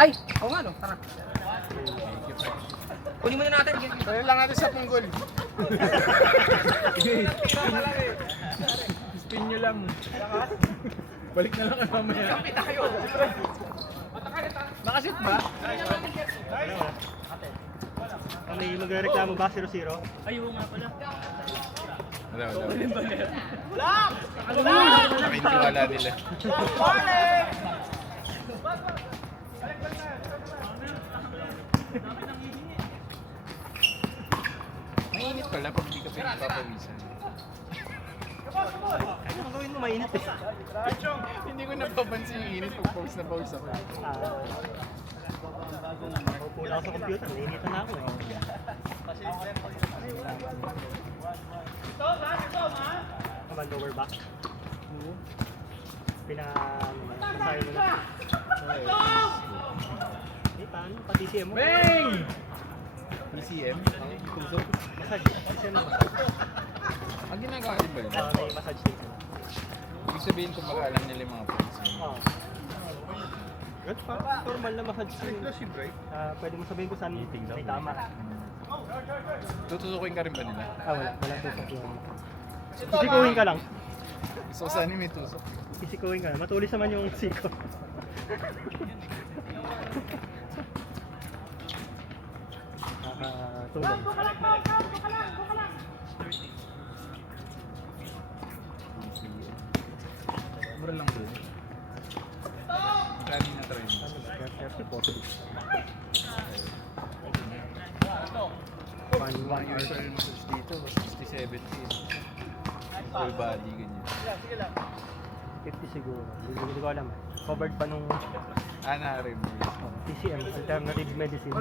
Ay! Oo nga no, tara. Kunin muna natin. Kaya lang natin sa punggol. Spin nyo lang. Balik na lang kayo mamaya. Kapit tayo. Nakasit ba? May magreklamo ba 0-0? Ayaw nga pala. Wala. Wala! Nakitiwala nila. Mainit pala pag hindi ka pinagpapawisan. Ano ang gawin mo mainit eh? Hindi ko napapansin yung init pag pause na pause ako. Upo lang ako sa computer, nainitan na ako eh. Naman lower back. Pinasayo mo na. Eh, paano? Pati CM mo? Bang! BCM? Massage. CM mo massage. Ang ginagawa din ba yun? May massage dito. Ibig sabihin kung baka alam nila yung mga points mo. Oo. Good pa. Normal na massage yun. Pwede mo sabihin kung saan may tama. Tututukin ka rin ba nila? Wala. Walang tusok yun. Isikuhin ka lang. Gusto ko sana may tusok. Isikuhin ka lang. Matulis naman yung siko. Nakatulong. Mura lang doon. Magkano na try mo? 30, 40. One usual massage dito, 60-70. Full body, ganyan. 50 siguro. Hindi ko alam. Covered pa nung Na-rim. TCM, Alternative Medicine.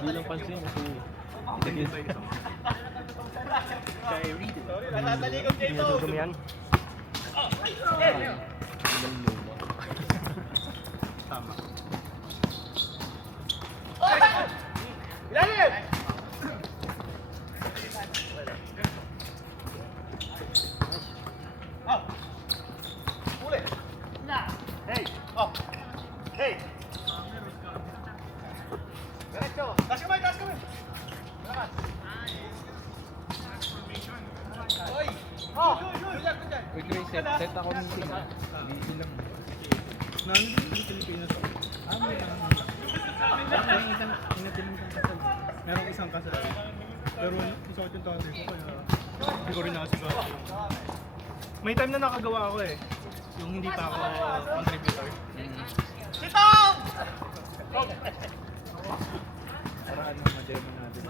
Bilang pansin kasi Hindi na dudumi yan. tama. Quick reset. Set ako ng tingin. Easy lang. Nandito sa Pilipinas ako. Merong isang kasal. Pero isang yung tatay ko kaya hindi ko rin nakasigaw. May time na nakagawa ako eh. Yung hindi pa ako contributor. Para ano, ma-demo natin.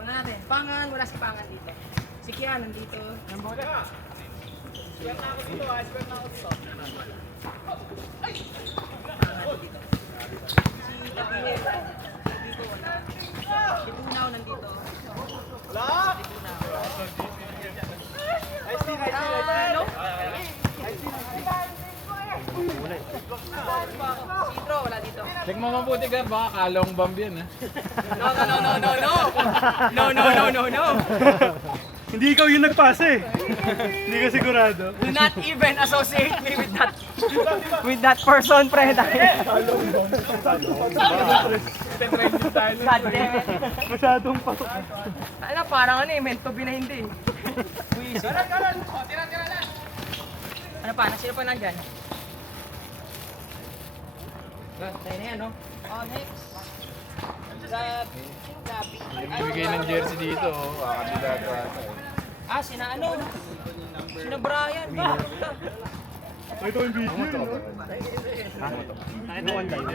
Wala natin. Pangan, wala si Pangan dito. Si Kian nandito. Si Tapine, nandito wala. Si Tunaw nandito. Wala! Si Tunaw. Ano? Si Intro, wala dito. Check mo mabuti ka, baka kalong bomb yan ha. No, no, no, no, no, no! No, no, no, no, no! Hindi ikaw yung nagpasa eh. Hindi ka sigurado. Do not even associate me with that person, pre. God damn it. Masyadong pasok. Ano, parang ano eh, meant to be na hindi. Ano pa, sino pa nandyan? Tayo na yan, no? Oh, next. Gabi. Bibigay ng jersey dito, oh. Kandidato ata eh. Ah, sina ano? Sina Brian. Ito yung video Ano to? no? Ano online?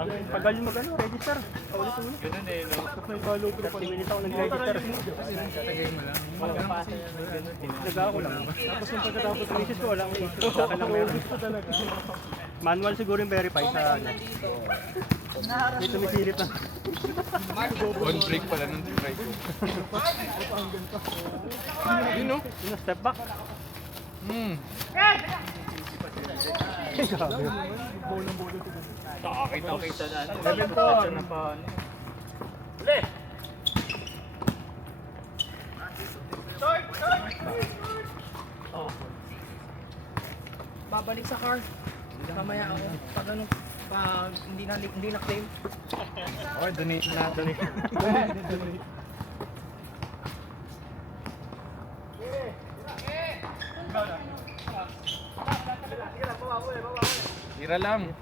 Ang tagal yung mag-ano, register. Ulit-ulit. Ganun eh, no? Tapos may follow ko 30 minutes ako nag-register. Tatagay mo lang. Naga ako lang. Tapos yung pagkatapos Ang misis ko walang issue. Sa akin lang meron. Manual siguro yung verify sa ano. May tumisilip na. On break pala nung try ko. Yun no? Yun, step back. Nakakita-kita na. Level 4. babalik sa car. Kamaya ako, pag ano, pag hindi na claim. Okay, donate na. Donate. Tira lang.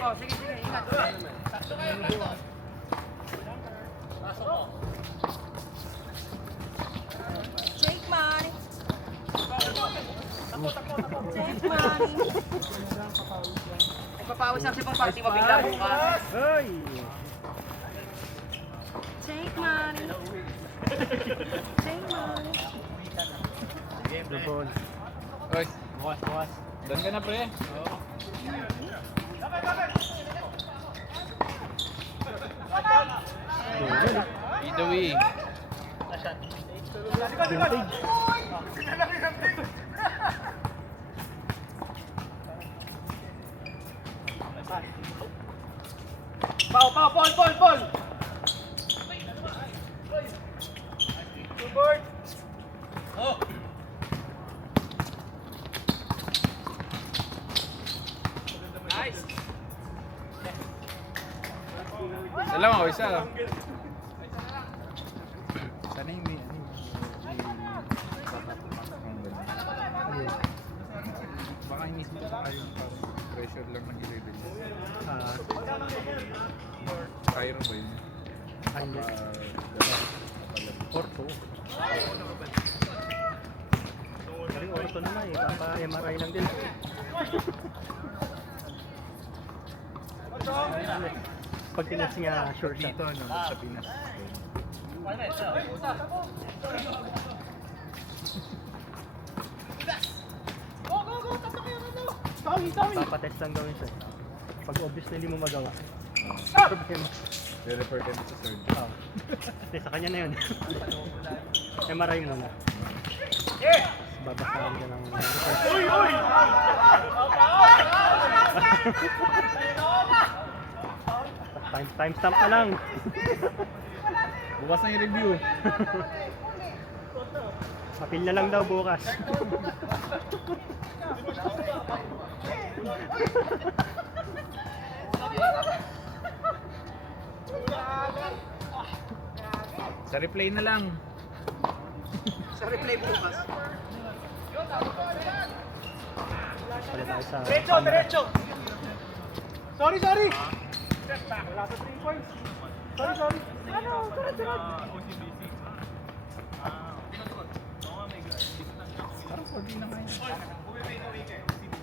Oh, sige, ingat. Take money. Take money. Nagpapawis ako sa pang party mo bigla bukas. Hoy! Take money. Take money. Lubon. Oy, Bukas. doon ka na pre. Ito eh. Vintage. Paul! Dalawa o isa. Sana hindi. Baka inisip ko kayo pressure lang ng i-level. Cairo ba yun? Hindi. Orto. Karing orto na na eh. Papa-MRI lang din. Pag tinas nga sure siya. Dito ano, sa Pinas. Papatest lang gawin siya. Pag obviously hindi mo magawa. Problema. I-refer ka sa surgeon. Oo. Hindi, sa kanya na yun. MRI muna. Babasahan ka ng timestamp na lang. Bukas na yung review. Apil na lang daw bukas. Sa replay na lang. Sa replay bukas. Pala tayo sa Diretso! Sorry! Wala sa 3 points. Sorry. Ano? Sunod. Parang 14 na ngayon.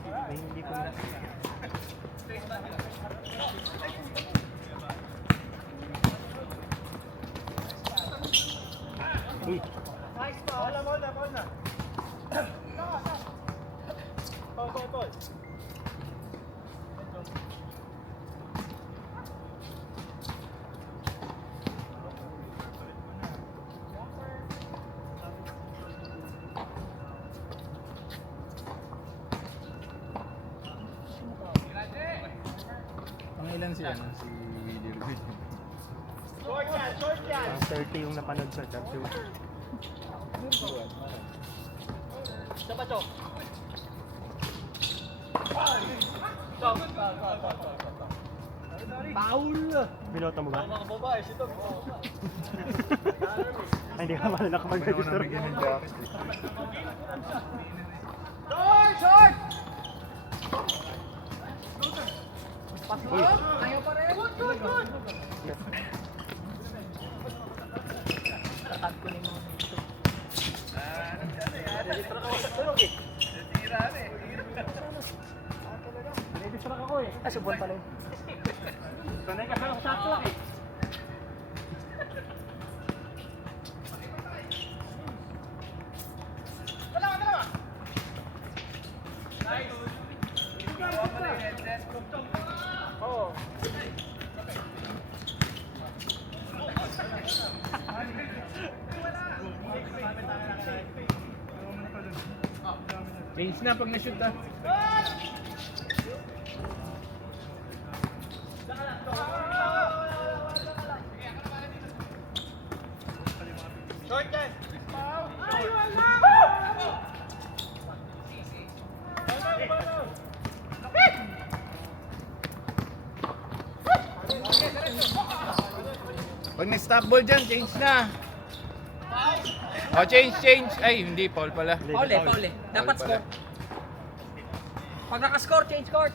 Ay, hindi ko na. Uy, Nice pa. Wala mo na. Tol. Ang ilan si ano? Si Willie Ruiz. Short yan. 30 yung napanood sa 31. Siya ba, Chok? Paul! Binoto mo ba? Mga babae, si Tom. Ay, hindi ka pala nakapag-register. Nabigyan ng jacket eh. Short! Uy, Ayaw pa rin. Good. Tatat ko na yung mga dito. nadidistract ako eh. Ah, subuan pala yun. Sanay ka sa shot clock eh. Change na pag na-shoot ah. Short guys! Pag na-stop ball dyan, change na. O, change. Ay, hindi, foul pala. Pauli. Dapat Foul pala. score. Pag nakascore, change court.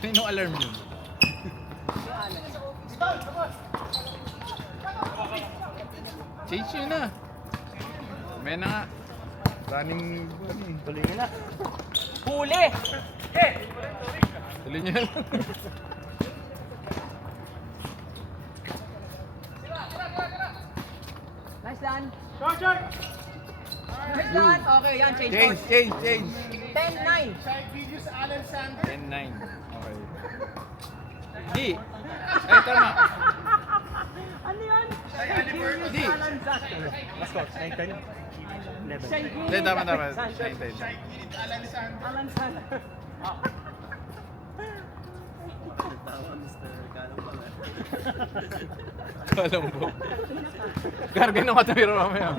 Kanino alarm yun? Change yun na. May na nga. Running. Tuloy nyo na. Huli! Tuloy nyo na lang. Nice done. Short! Nice done. Okay, yan, change court. Change. 10-9. 10-9. Okay. Di. Ay, tama. Ano yan? Di. Last score, 9-10. 11. Hindi, tama. 9-10. Alan San. Alam mo. Gargan ng katwiro mamaya.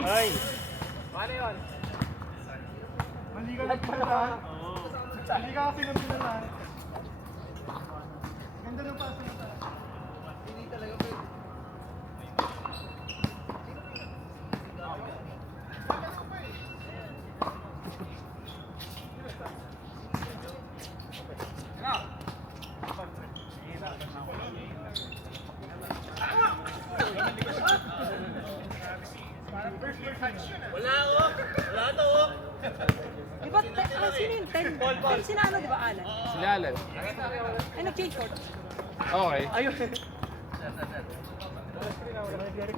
Ay! Ano yun? Mali ka lang pala. Mali ka kasi nang pinala. Ganda ng pass na tayo. Hindi talaga pwede. Di ba, sino yun? 10 sila ano, di ba, Alan? Sila Alan. Ay, nag-change court. Okay. Ayun.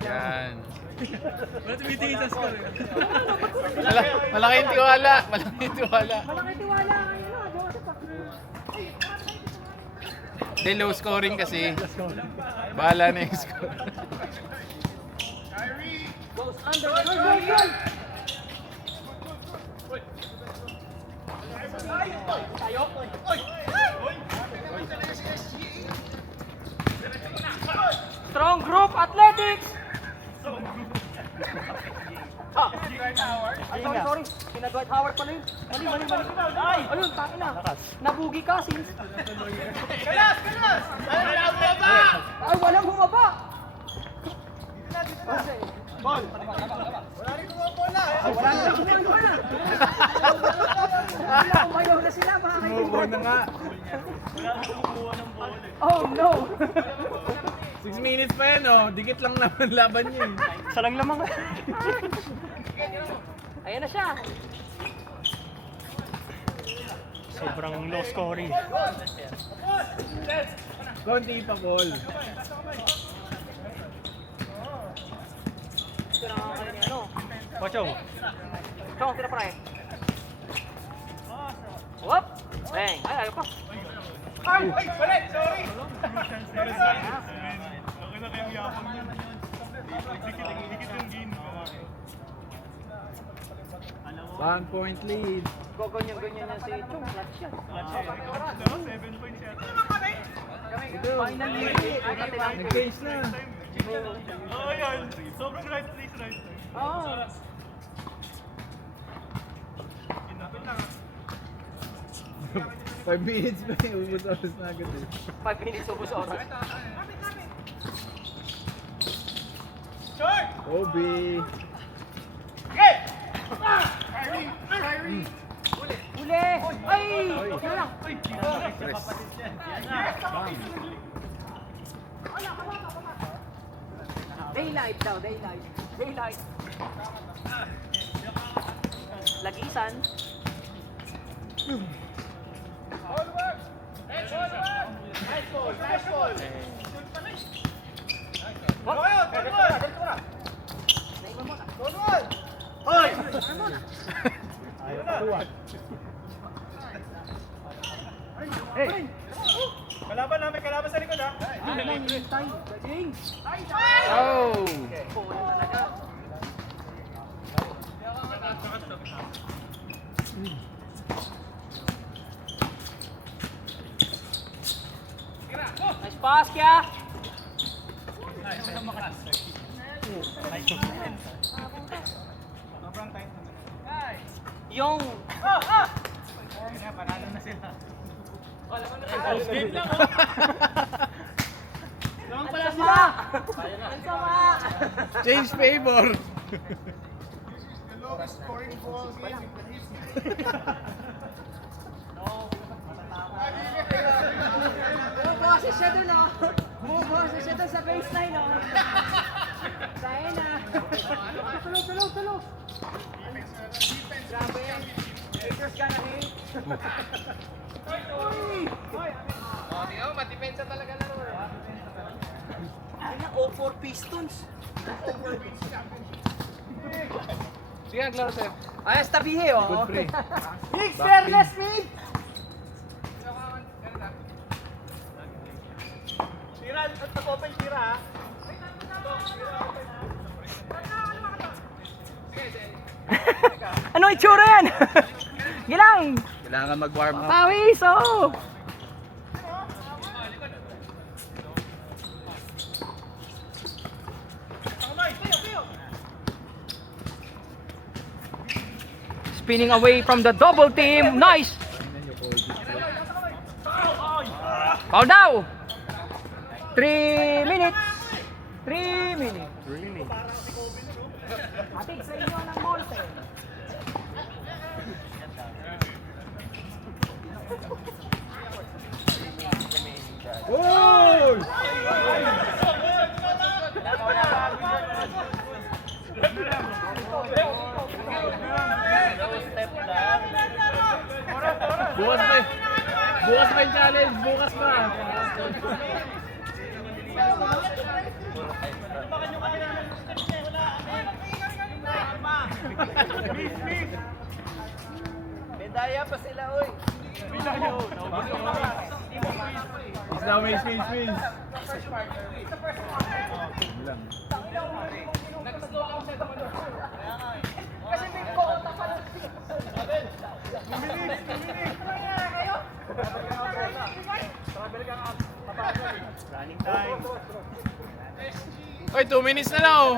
Yan. Wala tumitingin sa score. Malaking tiwala. Malaking tiwala. Malaki tiwala. Ayun na, Joseph. Hindi, low scoring kasi. Bahala na yung score. Goes under. Goal! Tayo. Strong group athletics. Sorry. Kina Dwight Howard pala yun. Mali. Ay! Ayun, takin na. Nabugi ka since. Kalas! Ay, walang bumaba! Ball! Wala rin kumapula! Wala rin kumapula! Umayaw na sila, mga kaibigan. Move na nga. Oh no! 6 minutes pa yan oh. Dikit lang naman laban niya eh. Isa lang lamang. Ayan na siya. Sobrang low scoring. Konti pa, Paul. Ito na nga kayo ni ano. Pochong. Chong, tira pa rin. Whoop! Bang! Ay, ayaw pa. Ay! Balik! Sorry! Okay na kayang yapang niya. Dikit yung game. 1 point lead. Ganyan na si Chong. Clutch yan. 7 points yata. Finally! Nag-case na. Oh, yan. Sobrang right place, right time. Oo. 5 minutes pa eh. Ubus-ubus na agad eh. 5 minutes ubos oras. Short! Obi. Uli! Ay! Yun lang. Press. Daylight daw, daylight. Daylight. Lagisan. Ayaw pa tuwa. Kalaban na, may kalaban sa likod ha. Oh! Nice pass, Kya. Sobrang tight naman. Yung... Kaya panalo na sila. Ang pala sila! Ang sama! Change favor! The lowest scoring ball game in the history. Bumoses siya dun, oh. Bumoses siya dun sa baseline, oh. Kaya na. Tulog. Grabe yan. Lakers gonna hate. Matipensa talaga laro eh. Ay na, 0-4 Pistons. Sige, naglaro sa'yo. Ayos tabihe, oh. Good pre. Big fairness, Mid! Tira, nag-open tira ha. Ano itsura yan? Gilang! Kailangan mag-warm up. Pawis, oh! Spinning away from the double team. Nice! Foul now! 3 minutes. 3 minutes. Atig sa inyo ng monte. Bukas pa yung challenge. Bukas pa. Medaya pa sila, oy. Is now Mace. Kasi may kota pa lang. Running time. Oy, 2 minutes na lang oh.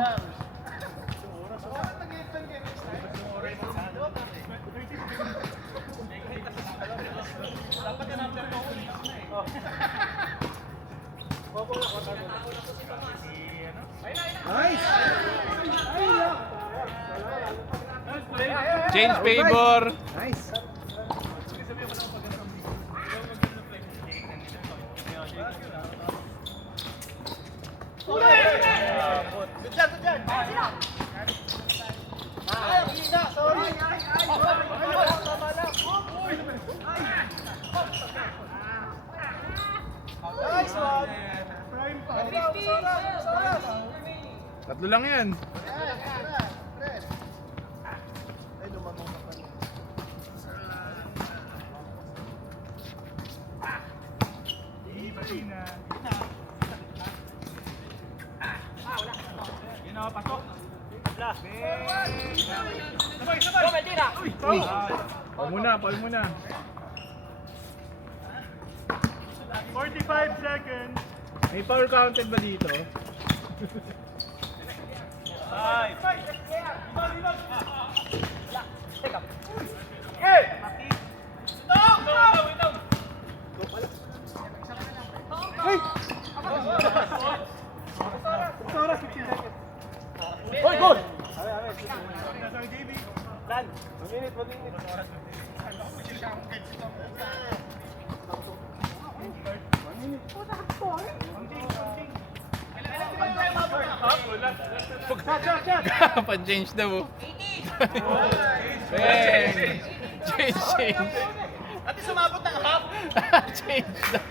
Change favor. Tatlo lang yan. Pasok. Paul muna. 45 seconds. May foul counted ba dito? 5. Pa-change daw. Change. Ate, sumabot ng half. Change daw.